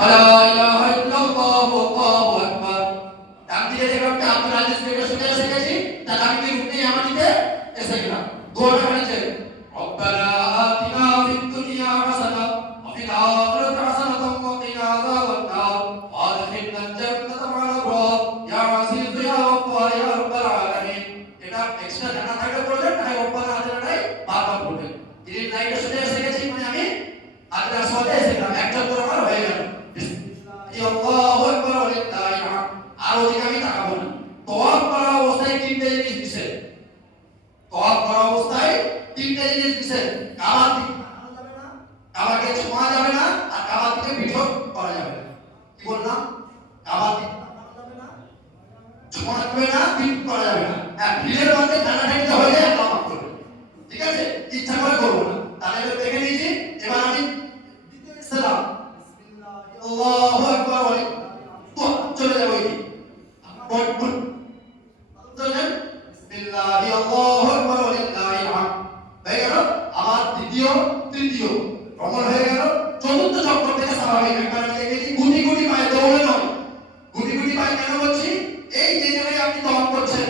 লা ইলাহা ইল্লাল্লাহ আল্লাহু আকবার। ডান দিকে যে একটা আব্দুল আজিজ বেটা শুনে শিখেছি, তার আমি কি রুকনি আমানিতে এসে গেলাম। দোয়াটা খালিছে রব্বানা আতিনা ফিদ দুনিয়া হাসানা ওয়া ফিল আখিরাতি হাসানাতাও ওয়া কিনা আযাবান নার ওয়া আদখিলনাল জান্নাতা মা'আল আবরার ইয়া আজিজ ইয়া গফফার ইয়া রাব্বাল আলামিন। এটা এক্সট্রা জানা থাকলে বলবেন, না রব্বানা আতিনা নাই বারবার বলবেন। এই লাইনটা শুনে শিখেছি মানে আমি আল্লাহ সাথে এসে গেলাম, একটা তো আমার হয়ে গেল। আল্লাহু আকবার ওয়া লিল্লাহিল হামদ। আর ওদিকে আমি তাকাবো না। তওয়াফ করা অবস্থায় তিনটে জিনিস দিছে। তওয়াফ করা অবস্থায় তিনটে জিনিস দিছে। কাবার দিকে তাকানো যাবে না, কাবাকে ছোঁয়া যাবে না, আর কাবার দিকে পিঠও করা যাবে না। কি বললাম? কাবার দিকে তাকানো যাবে না, ছোঁয়া যাবে না, পিঠ করা যাবে না। আর ভিড়ের মধ্যে টানাটানিতে হলে আল্লাহু আকবার। ঠিক আছে? ইচ্ছা করে করব না। তাহলে দেখে নিয়েছি। এবার আমি দ্বিতীয় ইসলাম আল্লাহু আকবার বলে তো চলে যাবো এদিকে। বল চলেন বিসমিল্লাহি আল্লাহু আকবার ওয়া লিল্লাহিল হামদ। হয়ে গেল আমার দ্বিতীয় তৃতীয় কমন হয়ে গেল। চতুর্থ চক্র থেকে স্বাভাবিক একবার আমি দেখেছি গুটি গুটি পায়ে দৌড়ে নয়। গুটি গুটি পায়ে কেন বলছি? এই যে জায়গায় আপনি তওয়াফ করছেন,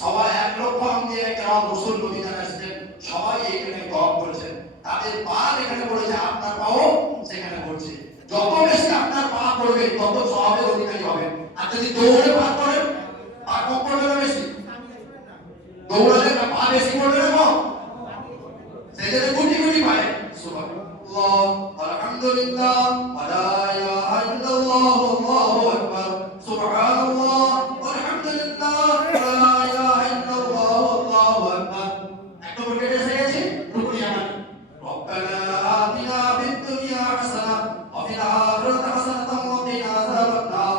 সবাই এক লক্ষ আম্বিয়া কেরাম রাসূল নবী যারা এসেছেন সবাই এইখানে তওয়াফ করেছেন। তাদের পা যেখানে পড়েছে আপনার পাও সেখানে পড়ছে। যত বেশি আপনার পা পড়বে তত সওয়াবের অধিকারী হবেন। আর যদি দৌড়ে পা করেন, পা কম পড়বে না বেশি? দৌড়ালে পা বেশি পড়বে না কম? সেই জন্য গুটি গুটি পায় সুবহানাল্লাহ আলহামদুলিল্লাহ ওয়া লা ইলাহা ইল্লাল্লাহ আল্লাহু আকবার সুবহানাল্লাহ আলহামদুলিল্লাহ ওয়া লা ইলাহা ইল্লাল্লাহ আল্লাহু আকবার। একটা উইকেট এসে গেছে, রুকুনি আমানি রব্বানা আতিনা ফিদ দুনিয়া হাসানা ওয়া ফিল আখিরাতি হাসানাতাও ওয়া কিনা আযাবান নার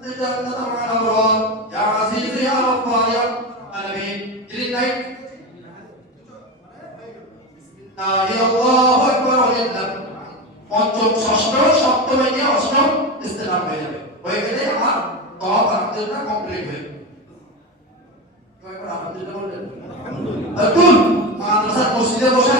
ওয়া জান্নাতা মা'আল আবরার ইয়া আজিজ ইয়া গফফার ইয়া আলামিন। গ্রিন লাইট আল্লাহু আকবার ওয়া লিল্লাহিল পঞ্চম ষষ্ঠ সপ্তম থেকে অষ্টম ইস্তেলাম হয়ে যাবে। হয়ে গেলে আমার তওয়াফ আলহামদুলিল্লাহ কমপ্লিট হয়ে যাবে। কয়বার আলহামদুলিল্লাহ বললেন? আলহামদুলিল্লাহ। মাদ্রাসার মসজিদে বসে